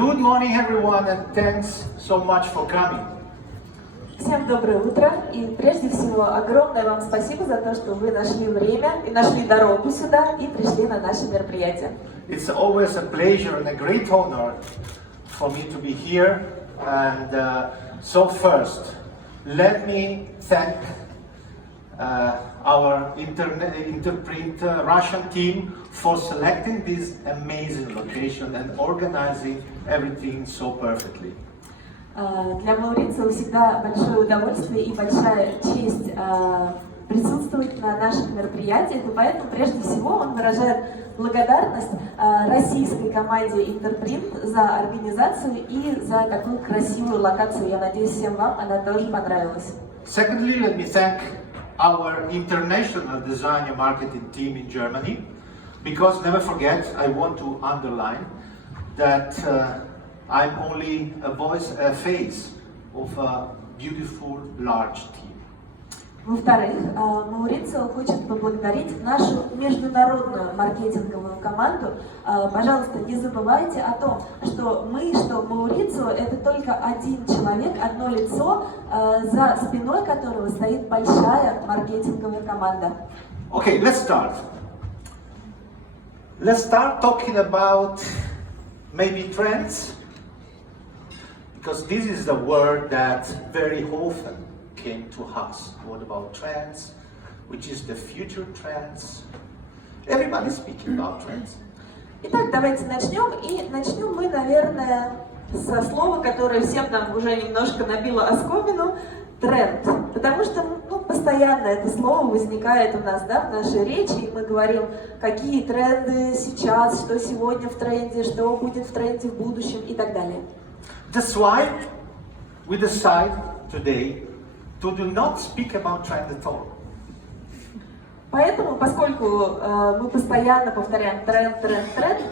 Good morning, everyone, and thanks so much for coming. Всем доброе утро, и прежде всего огромное вам спасибо за то, что вы нашли время и нашли дорогу сюда и пришли на наше мероприятие. It's always a pleasure and a great honor for me to be here. And so first, let me thank our Interprint Russian team for selecting this amazing location and organizing everything so perfectly. Для Маурицио всегда большое удовольствие и большая честь присутствовать на наших мероприятиях, и поэтому прежде всего он выражает благодарность российской команде Interprint за организацию и за такую красивую локацию. Я надеюсь, всем вам она тоже понравилась. Secondly, let me thank our international design and marketing team in Germany, because never forget, I want to underline that I'm only a face of a beautiful large team. Во-вторых, Маурицио хочет поблагодарить нашу международную маркетинговую команду. Пожалуйста, не забывайте о том, что Маурицио это только один человек, одно лицо, за спиной которого стоит большая маркетинговая команда. Okay, let's start. Let's start talking about maybe trends, because this is the word that very often came to us. What about trends? Which is the future trends? Everybody's speaking about trends. Итак, давайте начнем. И начнем мы, наверное, со слова, которое всем нам уже немножко набило оскомину, тренд. Потому что постоянно это слово возникает у нас, в нашей речи, и мы говорим, какие тренды сейчас, что сегодня в тренде, что будет в тренде в будущем и так далее. That's why we decide today to do not speak about trend at all. Поэтому, поскольку мы постоянно повторяем тренд,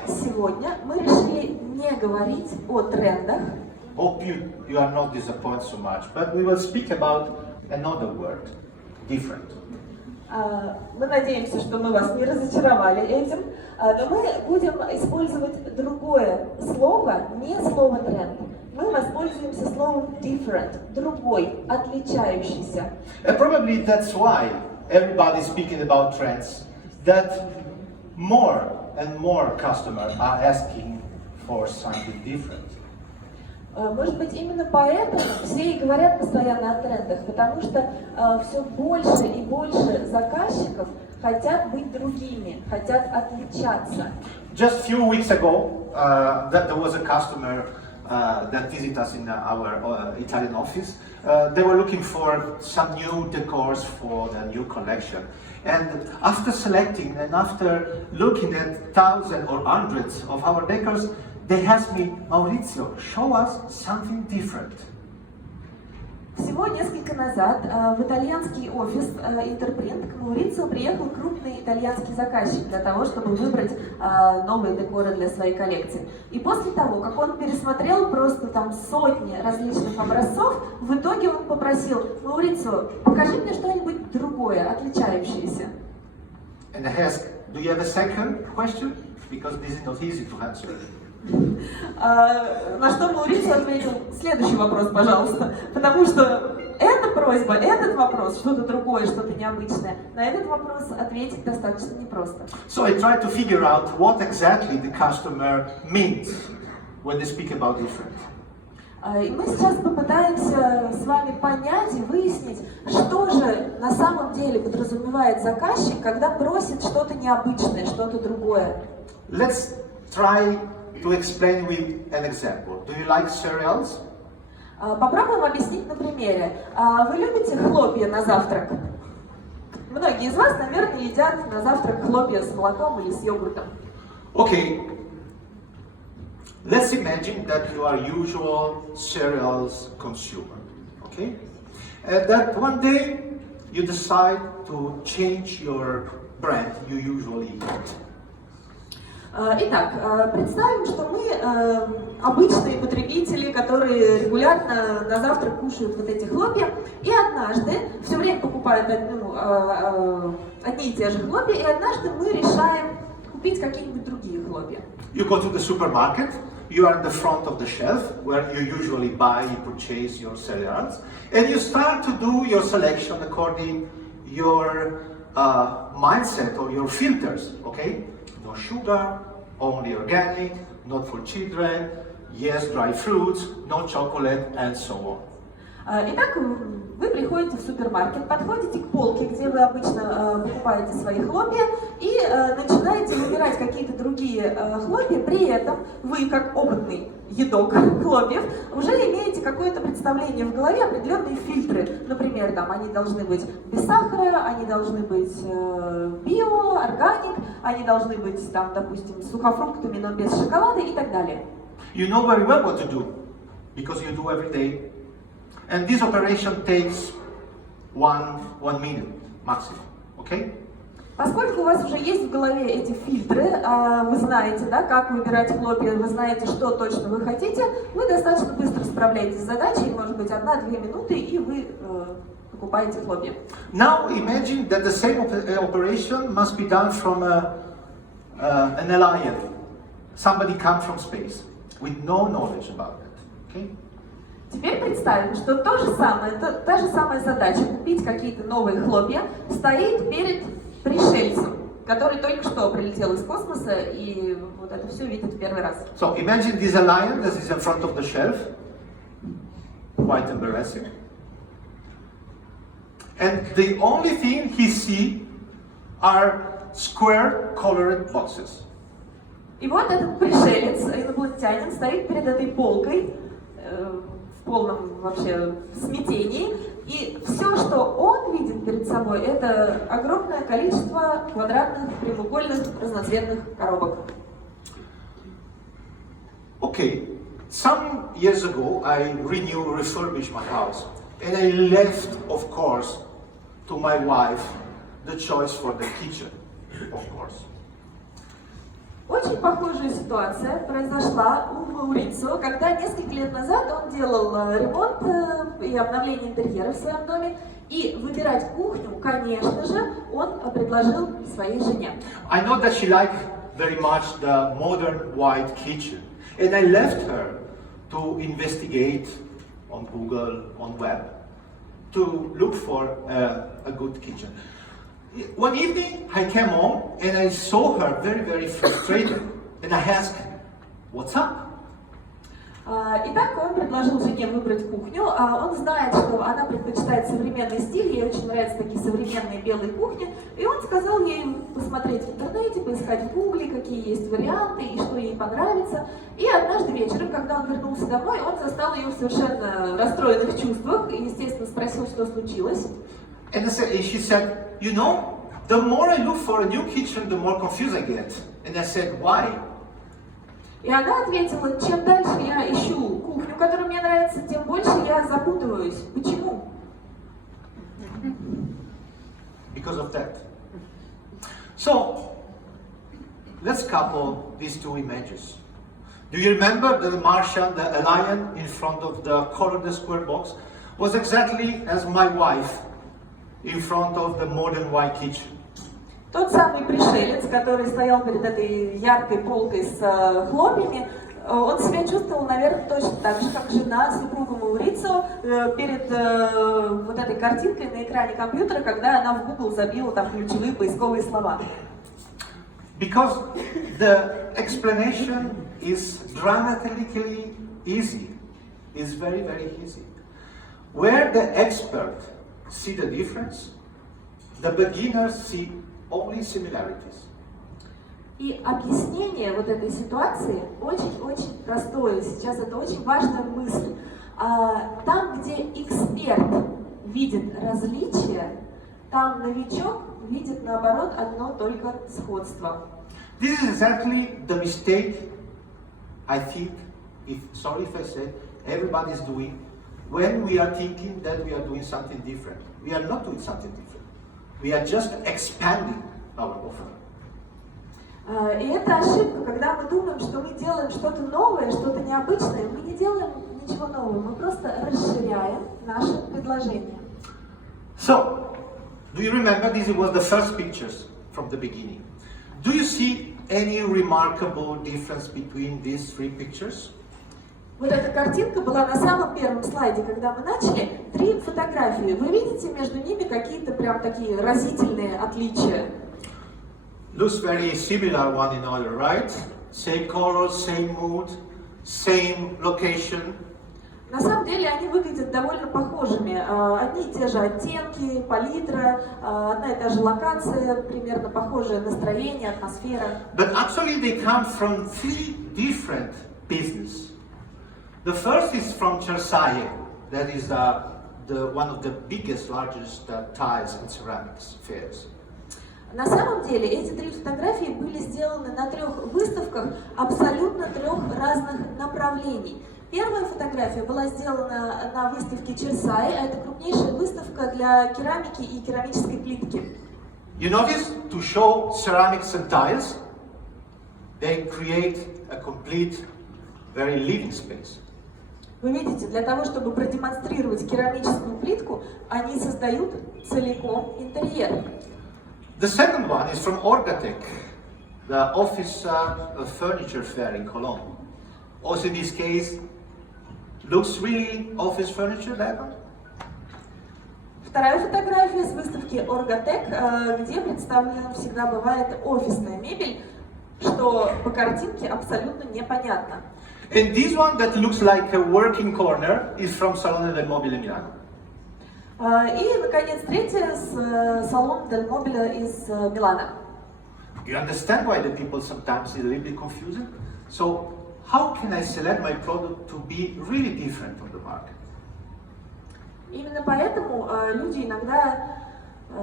сегодня мы решили не говорить о трендах. Hope you are not disappointed so much, but we will speak about another word, different. Мы надеемся, что мы вас не разочаровали этим, но мы будем использовать другое слово, не слово тренд. Мы воспользуемся словом different, другой, отличающийся. And probably that's why everybody is speaking about trends, that more and more customers are asking for something different. Может быть, именно поэтому все и говорят постоянно о трендах, потому что все больше и больше заказчиков хотят быть другими, хотят отличаться. Just a few weeks ago, there was a customer that visited us in our Italian office. They were looking for some new decors for the new collection. And after selecting and after looking at thousands or hundreds of our decors, they asked me, Maurizio, show us something different. Всего несколько назад в итальянский офис Interprint к Маурицио приехал крупный итальянский заказчик для того, чтобы выбрать новые декоры для своей коллекции. И после того, как он пересмотрел просто там сотни различных образцов, в итоге он попросил: Маурицио, покажи мне что-нибудь другое, отличающееся. And I asked, do you have a second question? Because this is not easy to answer. На что Маурицио ответил: следующий вопрос, пожалуйста, потому что эта просьба, этот вопрос, что-то другое, что-то необычное, на этот вопрос ответить достаточно непросто. So I tried to figure out what exactly the customer means when they speak about different. И мы сейчас попытаемся с вами понять и выяснить, что же на самом деле подразумевает заказчик, когда просит что-то необычное, что-то другое. Let's try to explain with an example. Do you like cereals? Попробуем объяснить на примере. Вы любите хлопья на завтрак? Многие из вас, наверное, едят на завтрак хлопья с молоком или с йогуртом. Okay. Let's imagine that you are usual cereals consumer. Okay? And that one day you decide to change your brand you usually eat. Итак, представим, что мы обычные потребители, которые регулярно на завтрак кушают вот эти хлопья, и однажды все время покупают одни и те же хлопья, и однажды мы решаем купить какие-нибудь другие хлопья. You go to the supermarket You are in the front of the shelf where you usually buy, you purchase your cereals, and you start to do your selection according your mindset or your filters, okay? No sugar, only organic, not for children, yes, dry fruits, no chocolate, and so on. Итак, вы приходите в супермаркет, подходите к полке, где вы обычно покупаете свои хлопья, и начинаете выбирать какие-то другие хлопья. При этом вы, как опытный едок хлопьев, уже имеете какое-то представление в голове, определенные фильтры. Например, там, они должны быть без сахара, они должны быть био, органик, они должны быть, там, допустим, с сухофруктами, но без шоколада и так далее. You know very well what to do, because you do every day. And this operation takes one minute maximum, okay? Поскольку у вас уже есть в голове эти фильтры, вы знаете, да, как выбирать хлопья, вы знаете, что точно вы хотите, вы достаточно быстро справляетесь с задачей, может быть, 1-2 минуты, и вы покупаете хлопья. Now imagine that the same operation must be done from an alien. Somebody come from space with no knowledge about it, okay? Теперь представим, что та же самая задача, купить какие-то новые хлопья, стоит перед пришельцем, который только что прилетел из космоса и вот это все видит в первый раз. So imagine this alien that is in front of the shelf, quite embarrassing. And the only thing he see are square colored boxes. И вот этот пришелец, инопланетянин, стоит перед этой полкой, в полном вообще смятении, и все, что он видит перед собой, это огромное количество квадратных, прямоугольных, разноцветных коробок. Okay, some years ago I refurbished my house, and I left, of course, to my wife the choice for the kitchen, of course. Очень похожая ситуация произошла у Маурицио, когда несколько лет назад он делал ремонт и обновление интерьера в своем доме, и выбирать кухню, конечно же, он предложил своей жене. I know that she liked very much the modern white kitchen, and I left her to investigate on Google, on web, to look for a good kitchen. One evening, I came home and I saw her very, very frustrated, and I asked, "What's up?" Итак, он предложил жене выбрать кухню, он знает, что она предпочитает современный стиль, ей очень нравятся такие современные белые кухни, и он сказал ей посмотреть в интернете, поискать в гугле, какие есть варианты и что ей понравится. И однажды вечером, когда он вернулся домой, он застал ее в совершенно расстроенных чувствах и, естественно, спросил, что случилось. And she said, "You know, the more I look for a new kitchen, the more confused I get." And I said, "Why?" И она ответила, чем дальше я ищу кухню, которая мне нравится, тем больше я запутываюсь. Почему? Because of that. So, let's couple these two images. Do you remember the Martian, the alien in front of the colored square box, was exactly as my wife in front of the modern white kitchen. Тот самый пришелец, который стоял перед этой яркой полкой с хлопьями, он себя чувствовал, наверное, точно так же, как жена, супруга Маурицио, перед вот этой картинкой на экране компьютера, когда она в Google забила там ключевые поисковые слова. Because the explanation is dramatically easy. It's very, very easy. Where the expert see the difference, the beginners see only similarities. И объяснение вот этой ситуации очень-очень простое. Сейчас это очень важная мысль. Там, где эксперт видит различия, там новичок видит, наоборот, одно только сходство. This is exactly the mistake I think, sorry if I said, everybody's doing when we are thinking that we are doing something different. We are not doing something different. We are just expanding our offer. И это ошибка, когда мы думаем, что мы делаем что-то новое, что-то необычное. Мы не делаем ничего нового, мы просто расширяем наше предложение. So, do you remember this was the first pictures from the beginning? Do you see any remarkable difference between these three pictures? Вот эта картинка была на самом первом слайде, когда мы начали. 3 фотографии. Вы видите между ними какие-то прям такие разительные отличия? Looks very similar one in other, right? Same color, same mood, same location. На самом деле они выглядят довольно похожими. Одни и те же оттенки, палитра, одна и та же локация, примерно похожее настроение, атмосфера. But actually they come from 3 different businesses. The first is from Chersaye, that is one of the biggest, largest tiles and ceramics fairs. На самом деле эти 3 фотографии были сделаны на 3 выставках абсолютно 3 разных направлений. Первая фотография была сделана на выставке Черсай, а это крупнейшая выставка для керамики и керамической плитки. You notice, to show ceramics and tiles, they create a complete, very living space. Вы видите, для того, чтобы продемонстрировать керамическую плитку, они создают целиком интерьер. The second one is from Orgatec, the office furniture fair in Cologne. Also in this case, looks really office furniture, that one? Вторая фотография с выставки Orgatec, где представлена всегда бывает офисная мебель, что по картинке абсолютно непонятно. And this one that looks like a working corner is from Salone del Mobile Milano. И, наконец, третья с салона Дель Мобиля из Милана. You understand why the people sometimes is a little bit confusing? So, how can I select my product to be really different from the market? Именно поэтому люди иногда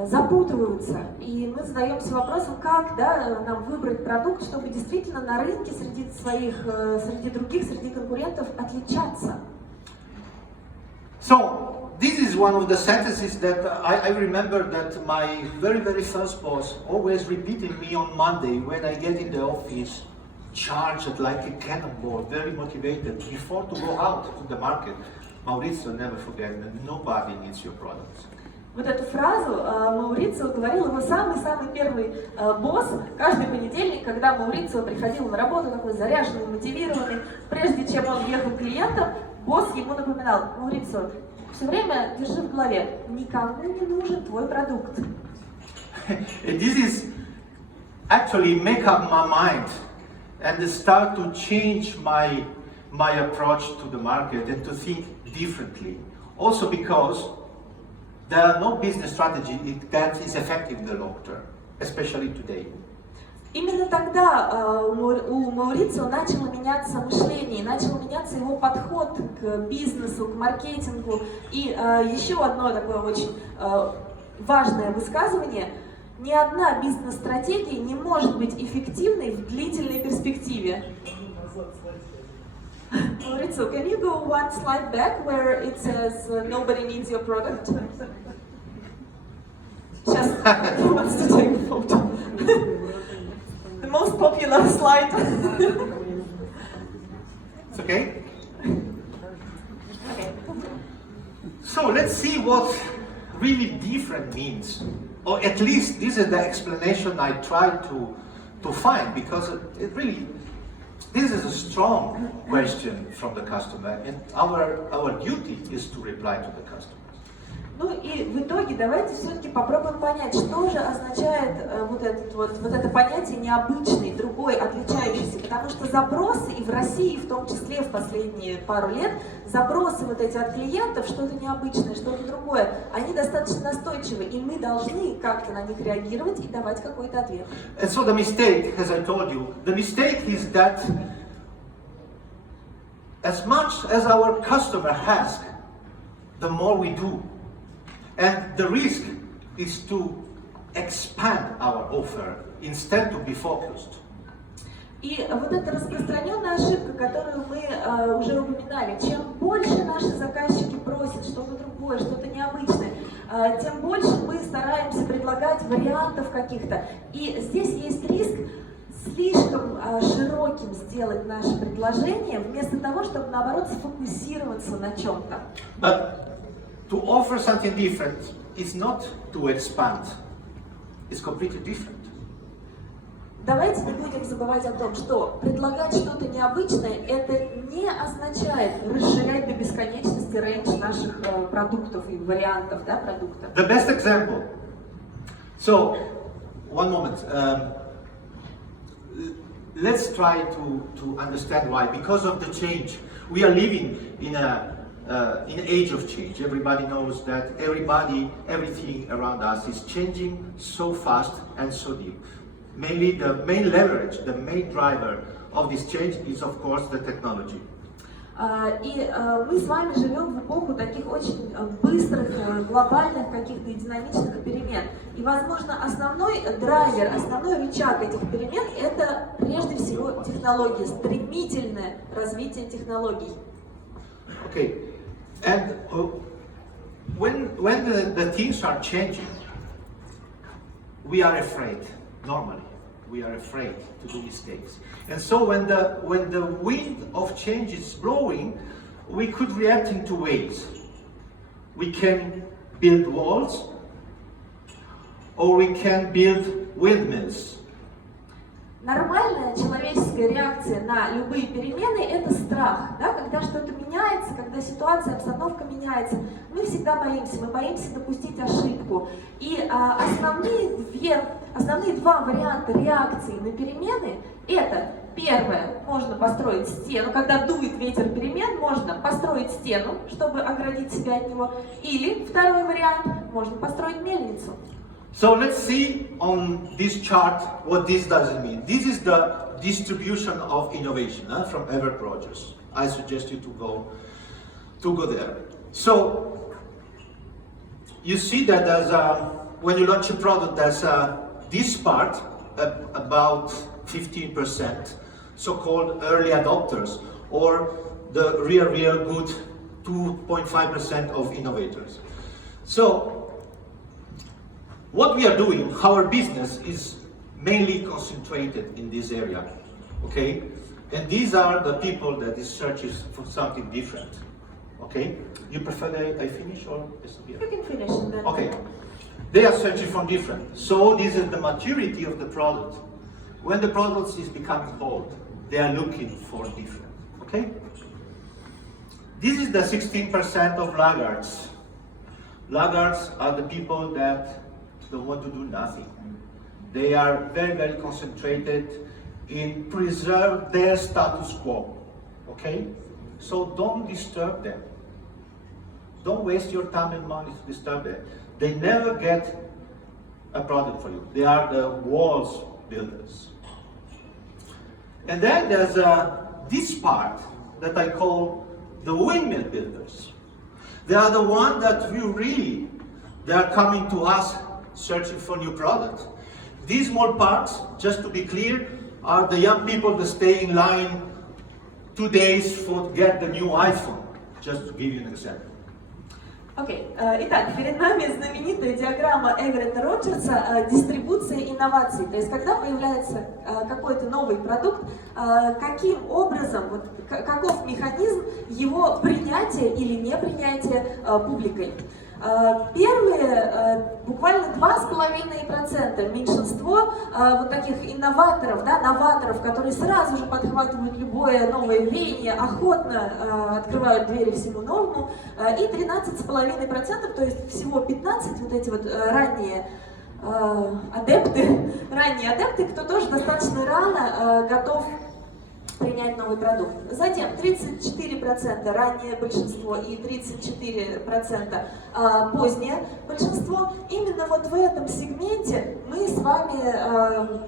запутываются, и мы задаемся вопросом, как нам выбрать продукт, чтобы действительно на рынке среди других, среди конкурентов отличаться. So, this is one of the sentences that I remember that my very, very first boss always repeated me on Monday when I get in the office, charged like a cannonball, very motivated, before to go out to the market. Maurizio, never forget that nobody needs your products. Вот эту фразу Маурицио говорил его самый-самый первый босс каждый понедельник, когда Маурицио приходил на работу, такой заряженный, мотивированный. Прежде чем он ехал к клиентам, босс ему напоминал: Маурицио, все время держи в голове, никому не нужен твой продукт. This is actually make up my mind and start to change my approach to the market and to think differently. Also because there are no business strategy that is effective in the long term, especially today. Именно тогда у Маурицио начало меняться мышление, начал меняться его подход к бизнесу, к маркетингу. И еще одно такое очень важное высказывание: ни одна бизнес-стратегия не может быть эффективной в длительной перспективе. Maurizio, can you go one slide back where it says nobody needs your product? Just who wants to take a photo? The most popular slide. It's okay? Okay. So let's see what really different means. Or at least this is the explanation I tried to find, because it really, this is a strong question from the customer, and our duty is to reply to the customer. Ну и в итоге давайте все-таки попробуем понять, что же означает вот это понятие необычный, другой, отличающийся. Потому что запросы, и в России в том числе в последние пару лет, запросы вот эти от клиентов, что-то необычное, что-то другое, они достаточно настойчивы, и мы должны как-то на них реагировать и давать какой-то ответ. And so the mistake, as I told you, the mistake is that as much as our customer asks, the more we do. And the risk is to expand our offer instead to be focused. И вот эта распространенная ошибка, которую мы уже упоминали, чем больше наши заказчики просят что-то другое, что-то необычное, тем больше мы стараемся предлагать вариантов каких-то. И здесь есть риск слишком широким сделать наше предложение, вместо того, чтобы, наоборот, сфокусироваться на чем-то. To offer something different is not to expand. It's completely different. Давайте не будем забывать о том, что предлагать что-то необычное, это не означает расширять до бесконечности рейндж наших продуктов и вариантов, да, продукта. The best example. So, one moment. Let's try to understand why. Because of the change, we are living in an age of change. Everybody knows that everything around us is changing so fast and so deep. Mainly the main leverage, the main driver of this change is, of course, the technology. И мы с вами живем в эпоху таких очень быстрых, глобальных каких-то динамичных перемен. И, возможно, основной драйвер, основной рычаг этих перемен – это прежде всего технологии, стремительное развитие технологий. Okay, and when the things are changing, we are afraid. Normally, we are afraid to do mistakes. And so when the wind of change is blowing, we could react in two ways. We can build walls, or we can build windmills. Нормальная человеческая реакция на любые перемены – это страх. Да? Когда что-то меняется, когда ситуация, обстановка меняется, мы всегда боимся. Мы боимся допустить ошибку. И основные два варианта реакции на перемены – это первое, можно построить стену. Когда дует ветер перемен, можно построить стену, чтобы оградить себя от него. Или второй вариант – можно построить мельницу. So let's see on this chart what this doesn't mean. This is the distribution of innovation from ever projects. I suggest you to go there. So you see that there's when you launch a product, there's this part about 15%, so-called early adopters, or the real good 2.5% of innovators. So what we are doing, our business is mainly concentrated in this area, okay? And these are the people that is searching for something different, okay? You prefer that I finish or disappear? You can finish and then... Okay. They are searching for different. So this is the maturity of the product. When the product is becoming old, they are looking for different, okay? This is the 16% of laggards. Laggards are the people that don't want to do nothing. They are very, very concentrated in preserve their status quo, okay? So don't disturb them. Don't waste your time and money to disturb them. They never get a product for you. They are the walls builders. And then there's this part that I call the windmill builders. They are the ones that they are coming to us searching for new products. These small parts, just to be clear, are the young people that stay in line 2 days to get the new iPhone, just to give you an example. Окей. Итак, перед нами знаменитая диаграмма Эверетта Роджерса «Дистрибуция инноваций». То есть, когда появляется какой-то новый продукт, каким образом, каков механизм его принятия или непринятия публикой. Первые, буквально 2,5% меньшинство вот таких инноваторов, да, новаторов, которые сразу же подхватывают любое новое веяние, охотно открывают двери всему новому, и 13,5%, то есть всего 15 вот эти вот ранние адепты, кто тоже достаточно рано готов принять новый продукт. Затем 34% раннее большинство и 34% позднее большинство. Именно вот в этом сегменте мы с вами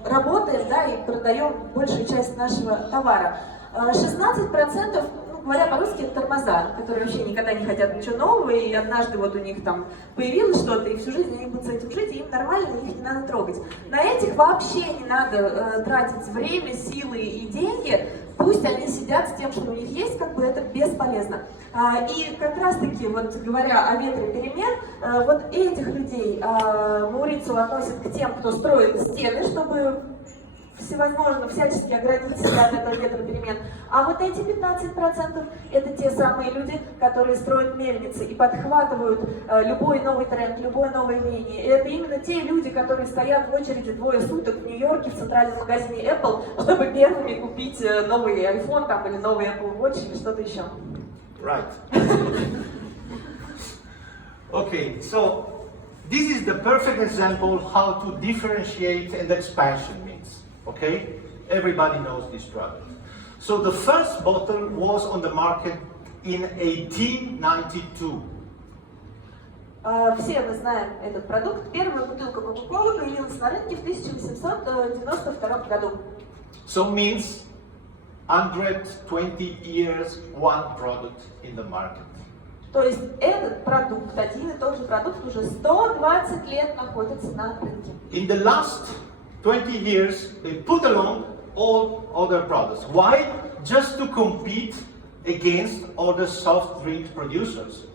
работаем, да, и продаем большую часть нашего товара. 16%, говоря по-русски, это тормоза, которые вообще никогда не хотят ничего нового, и однажды вот у них там появилось что-то, и всю жизнь они будут с этим жить, и им нормально, их не надо трогать. На этих вообще не надо тратить время, силы и деньги, пусть они сидят с тем, что у них есть, как бы это бесполезно. И как раз-таки, вот говоря о ветре перемен, вот этих людей Маурицио относит к тем, кто строит стены, чтобы всевозможно, всячески оградить себя от этого ветра перемен. А вот эти 15% это те самые люди, которые строят мельницы и подхватывают любой новый тренд, любое новое веяние. И это именно те люди, которые стоят в очереди 2 суток в Нью-Йорке в центральном магазине Apple, чтобы первыми купить новый iPhone там, или новый Apple Watch или что-то еще. Right. Okay, so this is the perfect example how to differentiate and expansion means. Okay, everybody knows this product. So the first bottle was on the market in 1892. Все мы знаем этот продукт. Первая бутылка Coca-Cola появилась на рынке в 1892 году. So means 120 years, one product in the market. То есть этот продукт, один и тот же продукт, уже 120 лет находится на рынке. In the last 20 years, they put along all other products. Why? Just to compete against other soft drink producers.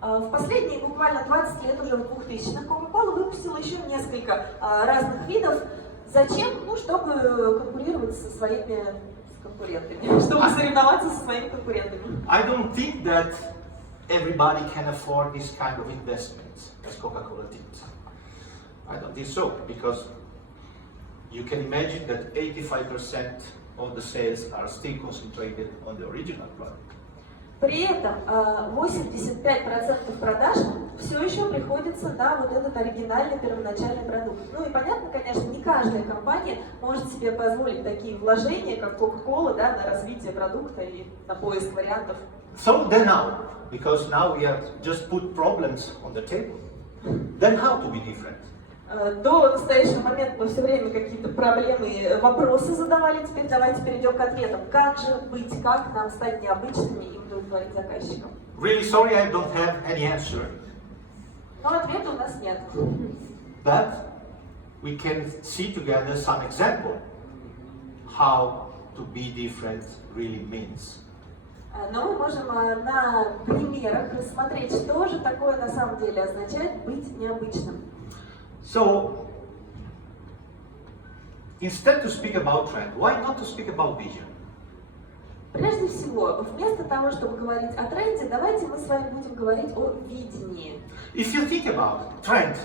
В последние буквально 20 лет, уже в 2000-х, Coca-Cola выпустила еще несколько разных видов. Зачем? Ну, чтобы конкурировать со своими конкурентами, чтобы соревноваться со своими конкурентами. I don't think that everybody can afford this kind of investments as Coca-Cola did. I don't think so, because you can imagine that 85% of the sales are still concentrated on the original product. При этом 85% продаж все еще приходится на вот этот оригинальный первоначальный продукт. Ну и понятно, конечно, не каждая компания может себе позволить такие вложения, как Coca-Cola, да, на развитие продукта и на поиск вариантов. So then how? Because now we have just put problems on the table. Then how to be different? До настоящего момента мы все время какие-то проблемы, вопросы задавали, теперь давайте перейдем к ответам. Как же быть, как нам стать необычными и удовлетворить заказчикам? Really sorry, I don't have any answer. Но ответа у нас нет. But we can see together some example how to be different really means. Но мы можем на примерах рассмотреть, что же такое на самом деле означает быть необычным. So, instead to speak about trend, why not to speak about vision? Прежде всего, вместо того, чтобы говорить о тренде, давайте мы с вами будем говорить о видении. If you think about trend,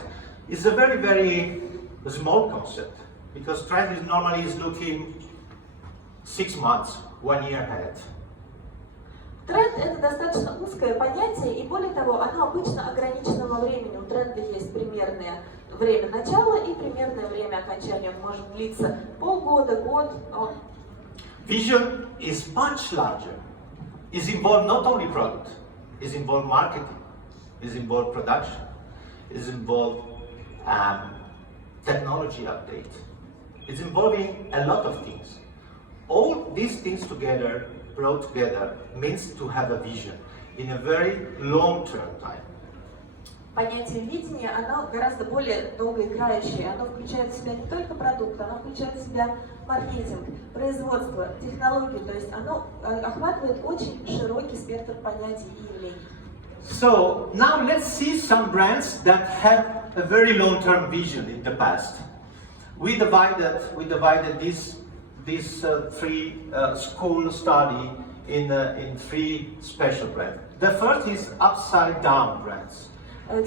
it's a very, very small concept, because trend is normally looking 6 months, 1 year ahead. Тренд – это достаточно узкое понятие, и более того, оно обычно ограничено во времени. У тренда есть примерное время начала и примерное время окончания. Он может длиться полгода, год. Vision is much larger. It's involved not only product, it's involved marketing, it's involved production, it's involved technology update. It's involving a lot of things. All these things together, brought together, means to have a vision in a very long-term time. Понятие видения, оно гораздо более долгоиграющее. Оно включает в себя не только продукт, оно включает в себя маркетинг, производство, технологию. То есть оно охватывает очень широкий спектр понятий и явлений. So now let's see some brands that had a very long-term vision in the past. We divided this three school study in 3 special brands. The first is upside down brands.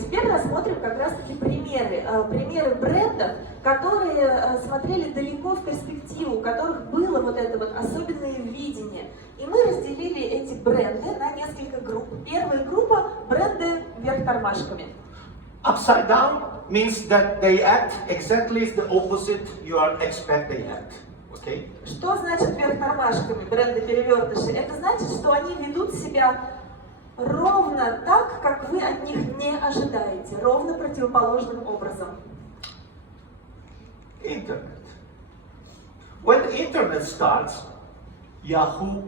Теперь рассмотрим как раз-таки примеры брендов, которые смотрели далеко в перспективу, у которых было вот это вот особенное видение. И мы разделили эти бренды на несколько групп. Первая группа – бренды вверх тормашками. Upside down means that they act exactly the opposite you are expect they act. Okay? Что значит вверх тормашками, бренды перевертыши? Это значит, что они ведут себя ровно так, как вы от них не ожидаете, ровно противоположным образом. Internet. When the internet starts, Yahoo,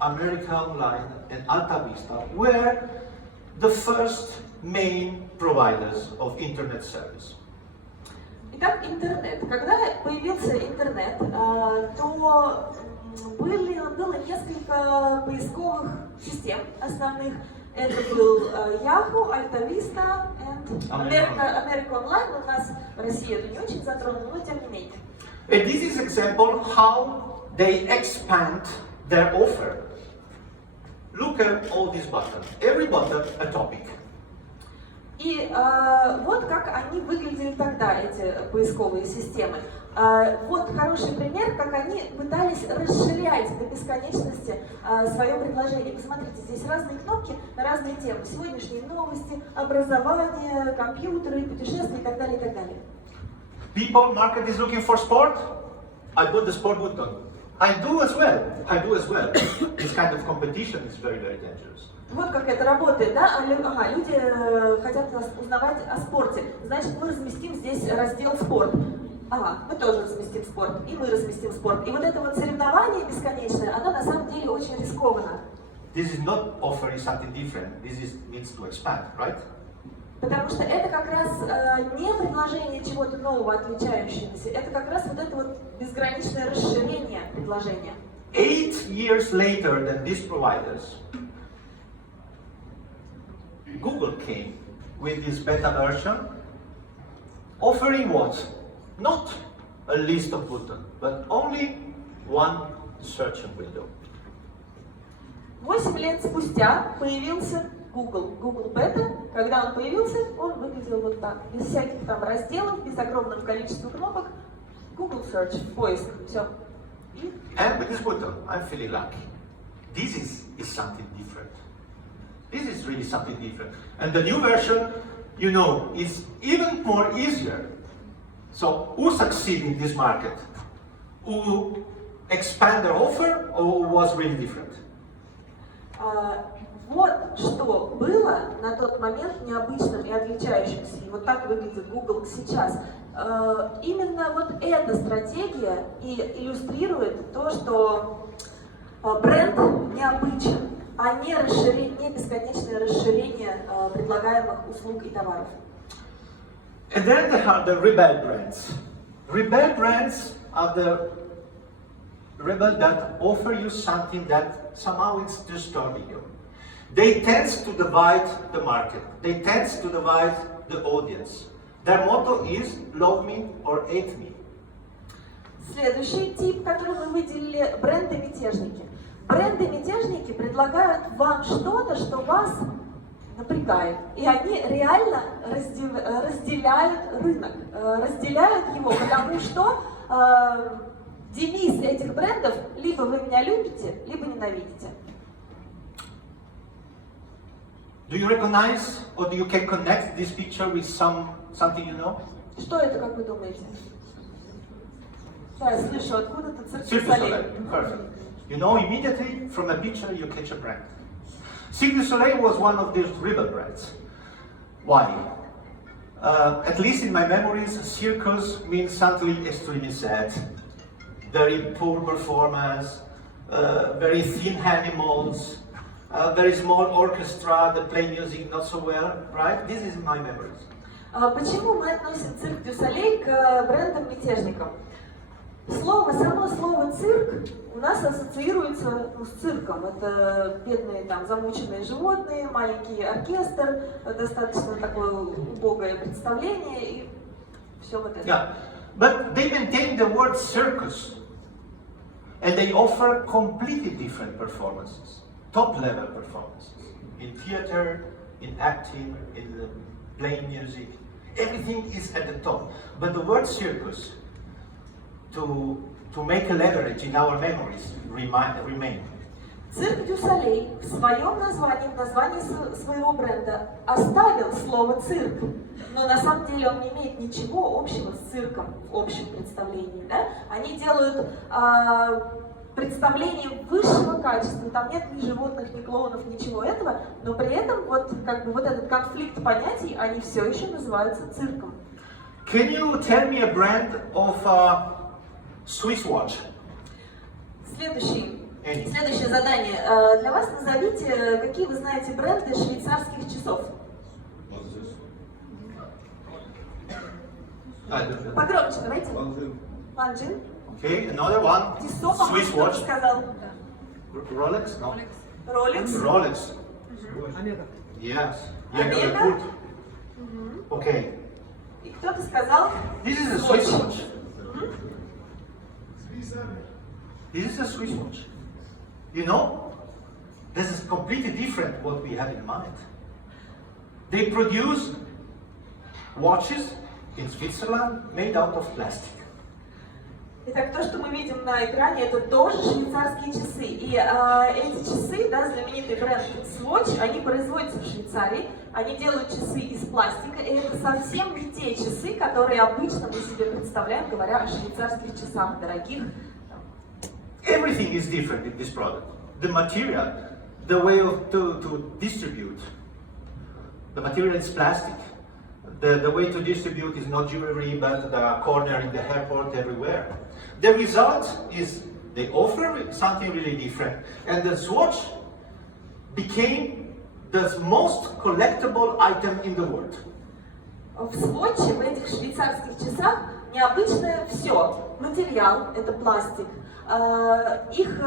America Online, and Alta Vista were the first main providers of internet service. Итак, интернет. Когда появился интернет, то было несколько поисковых систем основных. Это был Yahoo, Alta Vista и America Online. У нас в России это не очень затронуло, но тем не менее. And this is example how they expand their offer. Look at all these buttons. Every button a topic. И вот как они выглядели тогда, эти поисковые системы. Вот хороший пример, как они пытались расширять до бесконечности свое предложение. Посмотрите, здесь разные кнопки на разные темы. Сегодняшние новости, образование, компьютеры, путешествия и так далее, и так далее. People, market is looking for sport. I put the sport button. I do as well. This kind of competition is very, very dangerous. Вот как это работает, да? Люди хотят узнавать о спорте. Значит, мы разместим здесь раздел «Спорт». Ага, мы тоже разместим спорт, и мы разместим спорт. И вот это вот соревнование бесконечное, оно на самом деле очень рискованно. This is not offering something different. This means to expand, right? Потому что это как раз не предложение чего-то нового, отличающегося. Это как раз вот это вот безграничное расширение предложения. 8 years later than these providers, Google came with this beta version, offering what? Not a list of buttons, but only one searching window. 8 лет спустя появился Google Beta. Когда он появился, он выглядел вот так. Без всяких там разделов, без огромного количества кнопок. Google Search, поиск, все. And with this button, I'm feeling lucky. This is something different. This is really something different. And the new version, you know, is even more easier. So who succeeded in this market? Who expand their offer or was really different? Вот что было на тот момент необычным и отличающимся. И вот так выглядит Google сейчас. Именно вот эта стратегия и иллюстрирует то, что бренд необычен, а не бесконечное расширение предлагаемых услуг и товаров. And then there are the rebel brands. Rebel brands are the rebel that offer you something that somehow it's disturbing you. They tend to divide the market. They tend to divide the audience. Their motto is love me or hate me. Следующий тип, который мы выделили, бренды-мятежники. Бренды-мятежники предлагают вам что-то, что вас напрягает. И они реально разделяют рынок. Разделяют его, потому что девиз этих брендов либо вы меня любите, либо ненавидите. Do you recognize or do you can connect this picture with something you know? Что это, как вы думаете? Да, я слышу, откуда-то Cirque du Cirque du Soleil. Soleil. Perfect. You know immediately from a picture you catch a brand. Cirque du Soleil was one of these rebel brands. Why? At least in my memories, circus means something extremely sad, very poor performance, very thin animals, very small orchestra that play music not so well, right? This is my memories. Почему мы относим Cirque du Soleil к брендам-мятежникам? Само слово «цирк» у нас ассоциируется с цирком. Это бедные там замученные животные, маленький оркестр, достаточно такое убогое представление и все вот это. Yeah, but they maintain the word circus, and they offer completely different performances, top-level performances in theater, in acting, in playing music. Everything is at the top. But the word circus, to make a leverage in our memories, remain. Cirque du Soleil в своем названии, в названии своего бренда оставил слово «цирк», но на самом деле он не имеет ничего общего с цирком в общем представлении. Да? Они делают представление высшего качества, там нет ни животных, ни клоунов, ничего этого, но при этом вот, как бы, вот этот конфликт понятий, они все еще называются цирком. Can you tell me a brand of Swiss watch? Следующее задание. Для вас назовите, какие вы знаете бренды швейцарских часов. Погромче давайте. Ланжин. Okay, another one. Swiss watch. Сказал. Rolex? No. Rolex. Rolex. Yes. Yeah, good. Okay. И кто-то сказал. This is a Swiss watch. This is a Swiss watch. You know, this is completely different what we have in mind. They produce watches in Switzerland made out of plastic. Итак, то, что мы видим на экране, это тоже швейцарские часы. И эти часы, да, знаменитый бренд Swatch, они производятся в Швейцарии, они делают часы из пластика, и это совсем не те часы, которые обычно мы себе представляем, говоря о швейцарских часах дорогих. Everything is different in this product. The material, the way to distribute. The material is plastic. The way to distribute is not jewelry, but the corner in the airport, everywhere. The result is they offer something really different. And the Swatch became the most collectible item in the world. В Swatch, в этих швейцарских часах, необычное все. Материал – это пластик. Их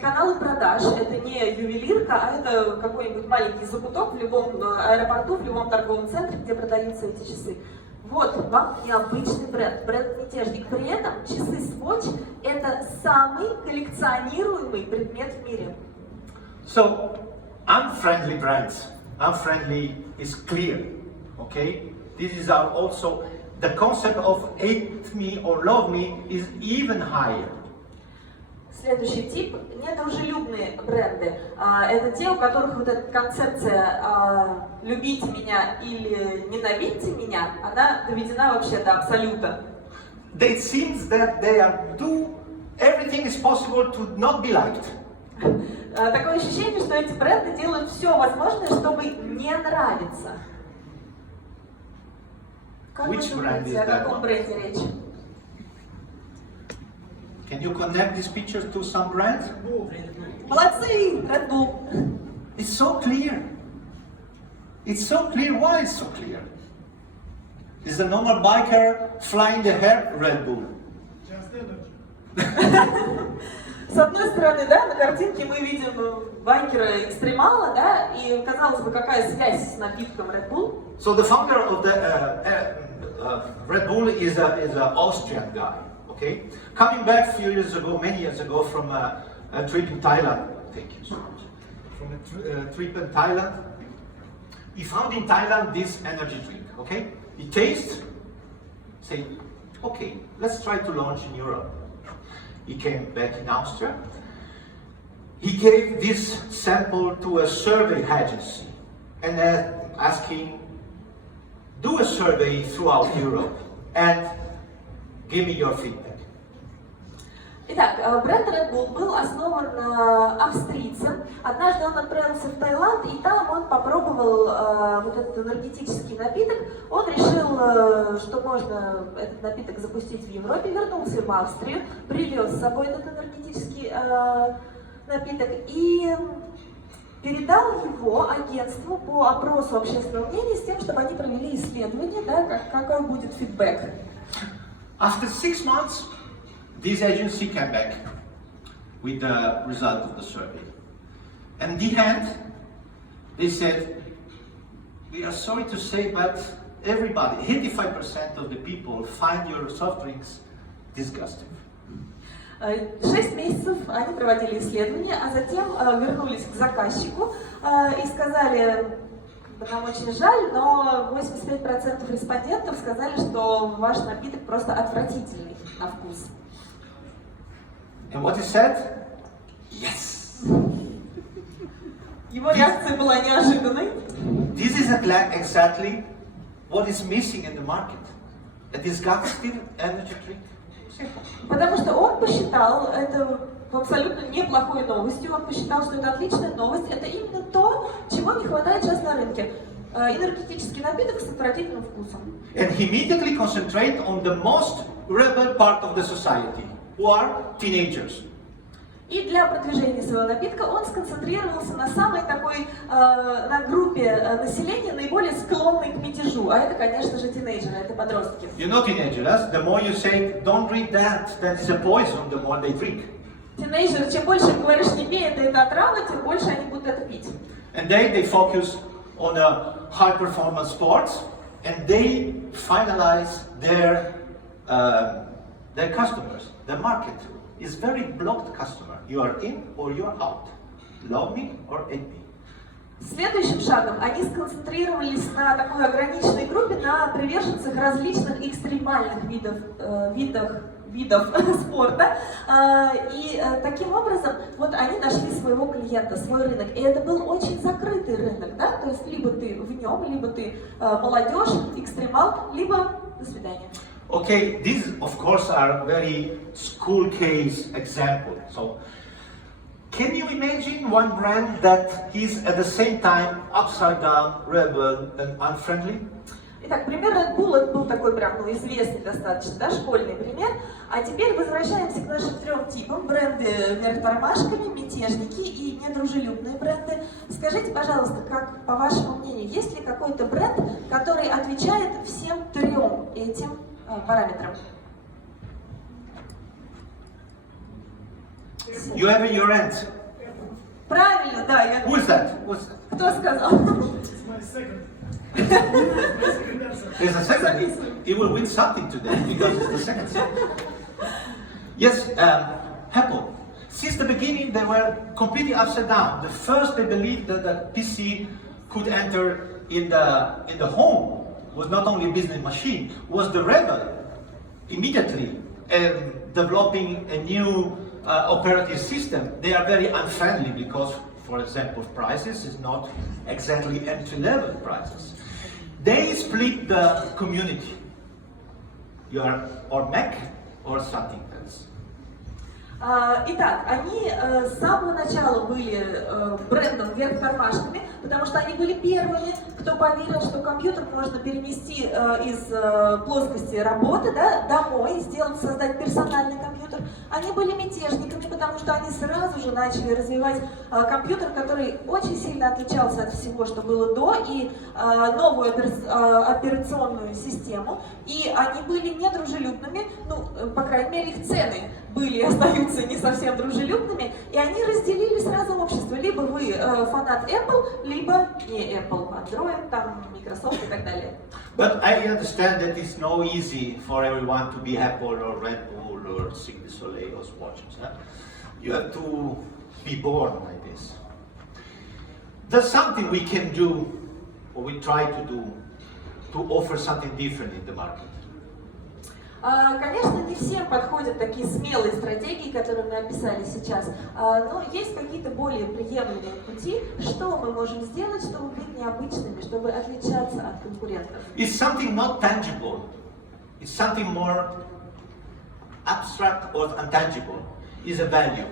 каналы продаж – это не ювелирка, а это какой-нибудь маленький закуток в любом аэропорту, в любом торговом центре, где продаются эти часы. Вот вам необычный бренд, бренд-мятежник. При этом часы Swatch – это самый коллекционируемый предмет в мире. So, unfriendly brands. Unfriendly is clear, okay? This is also, the concept of hate me or love me is even higher. Следующий тип – недружелюбные бренды. Это те, у которых вот эта концепция «любите меня» или «ненавидьте меня», она доведена вообще до абсолюта. It seems that they do everything is possible to not be liked. Такое ощущение, что эти бренды делают все возможное, чтобы не нравиться. Как вы думаете, о каком бренде речь? Can you connect these pictures to some brand? Молодцы! Red Bull. It's so clear. It's so clear. Why it's so clear? Is the normal biker flying the hair? Red Bull. С одной стороны, да, на картинке мы видим байкера-экстремала, да, и казалось бы, какая связь с напитком Red Bull? So the founder of the Red Bull is an Austrian guy. Okay, coming back a few years ago, many years ago, from a trip in Thailand. Thank you so much. From a trip in Thailand, he found in Thailand this energy drink. Okay, he tastes, say, okay, let's try to launch in Europe. He came back in Austria. He gave this sample to a survey agency and asking, do a survey throughout Europe and give me your feedback. Итак, бренд Red Bull был основан австрийцем. Однажды он отправился в Таиланд, и там он попробовал вот этот энергетический напиток. Он решил, что можно этот напиток запустить в Европе, вернулся в Австрию, привез с собой этот энергетический напиток и передал его агентству по опросу общественного мнения с тем, чтобы они провели исследование, да, какой будет фидбэк. After 6 months, this agency came back with the result of the survey. And in the end, they said, we are sorry to say, but everybody, 85% of the people find your soft drinks disgusting. 6 месяцев они проводили исследования, а затем вернулись к заказчику и сказали, нам очень жаль, но 85% респондентов сказали, что ваш напиток просто отвратительный на вкус. And what he said? Yes. Его реакция была неожиданной. This is exactly what is missing in the market. A disgusting energy drink. Simple. Потому что он посчитал это абсолютно неплохой новостью, он посчитал, что это отличная новость, это именно то, чего не хватает сейчас на рынке. Энергетический напиток с отвратительным вкусом. And he immediately concentrate on the most rebel part of the society, who are teenagers. И для продвижения своего напитка он сконцентрировался на самой такой, на группе населения, наиболее склонной к мятежу. А это, конечно же, тинейджеры, это подростки. You know teenagers, the more you say, don't drink that, that's a poison, the more they drink. Тинейджеры, чем больше говоришь, не пей, это отрава, тем больше они будут это пить. And they focus on high performance sports, and they finalize their customers, their market. is very blocked customer. You are in or you are out. Love me or hate me. Следующим шагом они сконцентрировались на такой ограниченной группе, на приверженцах различных экстремальных видов спорта. И таким образом вот они нашли своего клиента, свой рынок. И это был очень закрытый рынок, да? То есть либо ты в нем, либо ты молодежь, экстремал, либо до свидания. Okay, these of course are very school case example. So, can you imagine one brand that is at the same time upside down, rebel and unfriendly? Итак, пример Red Bull это был такой прям известный достаточно, да, школьный пример. А теперь возвращаемся к нашим трем типам. Бренды вверх тормашками, мятежники и недружелюбные бренды. Скажите, пожалуйста, как по вашему мнению, есть ли какой-то бренд, который отвечает всем трем этим параметрам? You have your end. Правильно, да. Я... Who is that? Who's that? Кто сказал? It's my second. There's a second. He will win something today because it's the second. Yes, Apple. Since the beginning, they were completely upside down. The first, they believed that the PC could enter in the home. Was not only a business machine. Was the rebel immediately developing a new operating system. They are very unfriendly because, for example, prices is not exactly entry-level prices. They split the community. You are or Mac or something else. Итак, они с самого начала были брендом вверх тормашками, потому что они были первыми, кто поверил, что компьютер можно перенести из плоскости работы, да, домой, создать персональный компьютер. Они были мятежниками, потому что они сразу же начали развивать компьютер, который очень сильно отличался от всего, что было до, и новую операционную систему. И они были недружелюбными, ну, по крайней мере, их цены были и остаются не совсем дружелюбными, и они разделили сразу общество. Либо вы фанат Apple, либо не Apple, Android, там, Microsoft и так далее. But I understand that it's no easy for everyone to be Apple or Red Bull or Cirque du Soleil or watches. Huh? You have to be born like this. There's something we can do, or we try to do, to offer something different in the market. Конечно, не всем подходят такие смелые стратегии, которые мы описали сейчас, но есть какие-то более приемлемые пути, что мы можем сделать, чтобы быть необычными, чтобы отличаться от конкурентов. It's something not tangible. It's something more abstract or intangible. It's a value.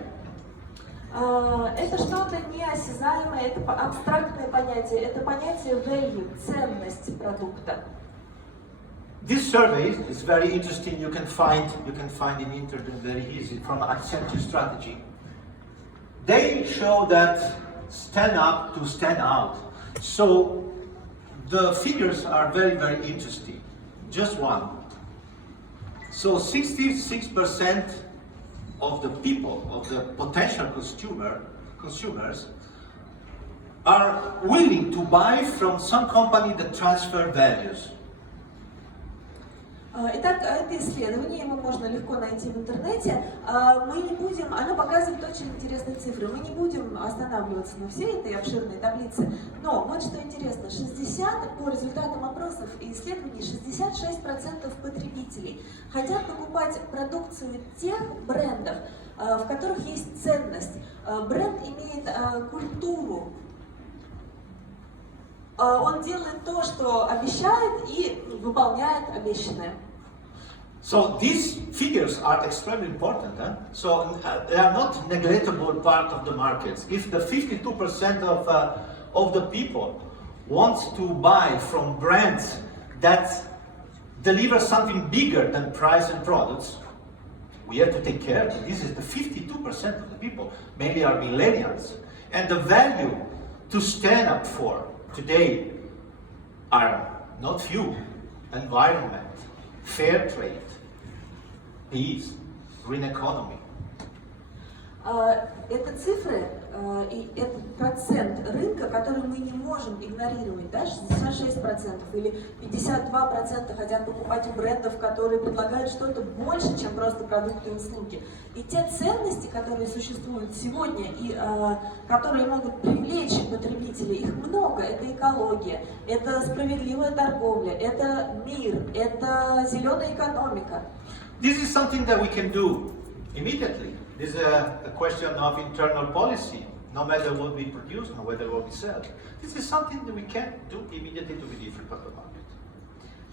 Это что-то неосязаемое, это абстрактное понятие, это понятие value, ценность продукта. This survey is very interesting. You can find in internet very easy from Accenture Strategy. They show that stand up to stand out. So the figures are very, very interesting. Just one. So 66% of the people, of the potential consumers, are willing to buy from some company that transfer values. Итак, это исследование, его можно легко найти в интернете. Мы не будем, оно показывает очень интересные цифры. Мы не будем останавливаться на всей этой обширной таблице. Но вот что интересно, по результатам опросов и исследований, 66% потребителей хотят покупать продукцию тех брендов, в которых есть ценность. Бренд имеет культуру. Он делает то, что обещает, и выполняет обещанное. So these figures are extremely important. Huh? So they are not neglectable part of the markets. If the 52% of the people want to buy from brands that deliver something bigger than price and products, we have to take care. This is the 52% of the people, mainly are millennials, and the value to stand up for today are not few: environment, fair trade, peace, green economy. Это цифры, и это процент рынка, который мы не можем игнорировать, да, 66% или 52% хотят покупать у брендов, которые предлагают что-то больше, чем просто продукты и услуги. И те ценности, которые существуют сегодня и которые могут привлечь потребителей, их много. Это экология, это справедливая торговля, это мир, это зеленая экономика. This is something that we can do immediately. This is a question of internal policy, no matter what we produce, no matter what we sell. This is something that we can do immediately to be different from the market.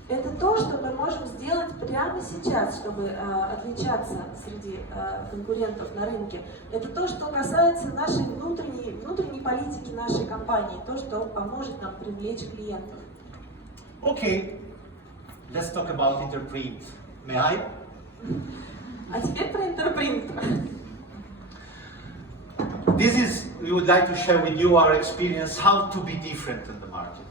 Это то, что мы можем сделать прямо сейчас, чтобы отличаться среди конкурентов на рынке. Это то, что касается нашей внутренней политики нашей компании, то, что поможет нам привлечь клиентов. Okay, let's talk about Interprint. May I? А теперь про Interprint. We would like to share with you our experience how to be different in the market.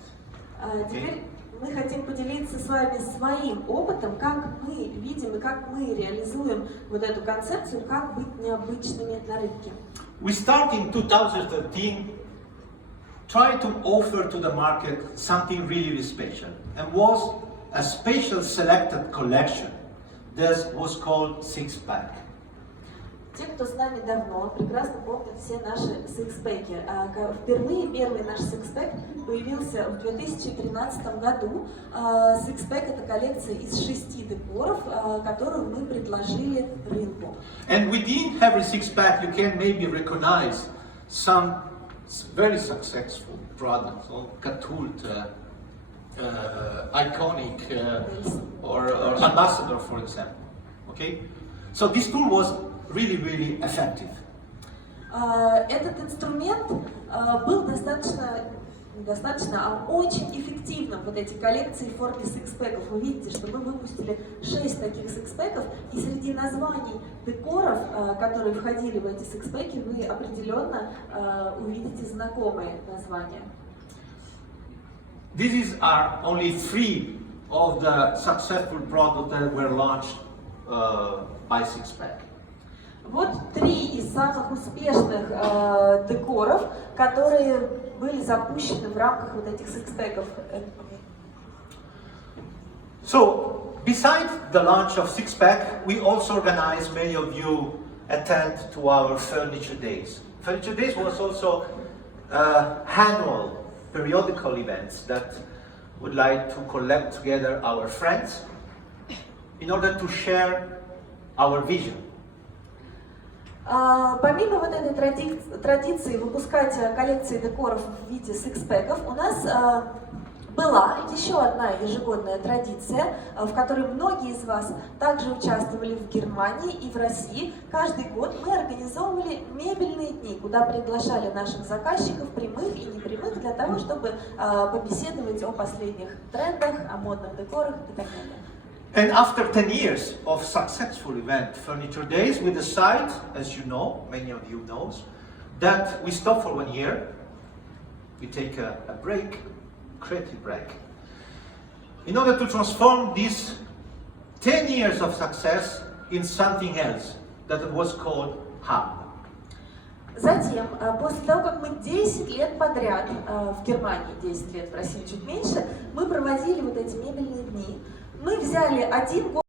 Теперь мы хотим поделиться с вами своим опытом, как мы видим и как мы реализуем вот эту концепцию, как быть необычными на рынке. We start in 2013, try to offer to the market something really special, and was a special selected collection that was called Six-Pack. Те, кто с нами давно, прекрасно помнят все наши сикспеки. Впервые первый наш сикспек появился в 2013 году. Сикспек — это коллекция из 6 декоров, которую мы предложили рынку. And within every six-pack you can maybe recognize some very successful products, or cult, iconic, or ambassador, for example. Okay, so this tool was really effective. Этот инструмент был очень эффективным. Вот эти коллекции в форме сикспеков. Вы видите, что мы выпустили 6 таких сикспеков, и среди названий декоров, которые входили в эти сикспеки, вы определенно увидите знакомые названия. These are only 3 of the successful products that were launched by Six-Pack. Вот 3 из самых успешных декоров, которые были запущены в рамках вот этих сикспеков. So, besides the launch of Six-Pack, we also organized, many of you attend to our Furniture Days. Furniture Days was also annual, periodical events that would like to collect together our friends in order to share our vision. Помимо вот этой традиции выпускать коллекции декоров в виде сикспеков, у нас была еще одна ежегодная традиция, в которой многие из вас также участвовали в Германии и в России. Каждый год мы организовывали мебельные дни, куда приглашали наших заказчиков, прямых и непрямых, для того, чтобы побеседовать о последних трендах, о модных декорах и так далее. And after 10 years of successful event, Furniture Days, we decide, as you know, many of you know, that we stop for 1 year, we take a break, creative break, in order to transform these 10 years of success in something else that was called Hub. Затем, после того, как мы 10 лет подряд в Германии, 10 лет в России чуть меньше, мы проводили вот эти мебельные дни, мы взяли один год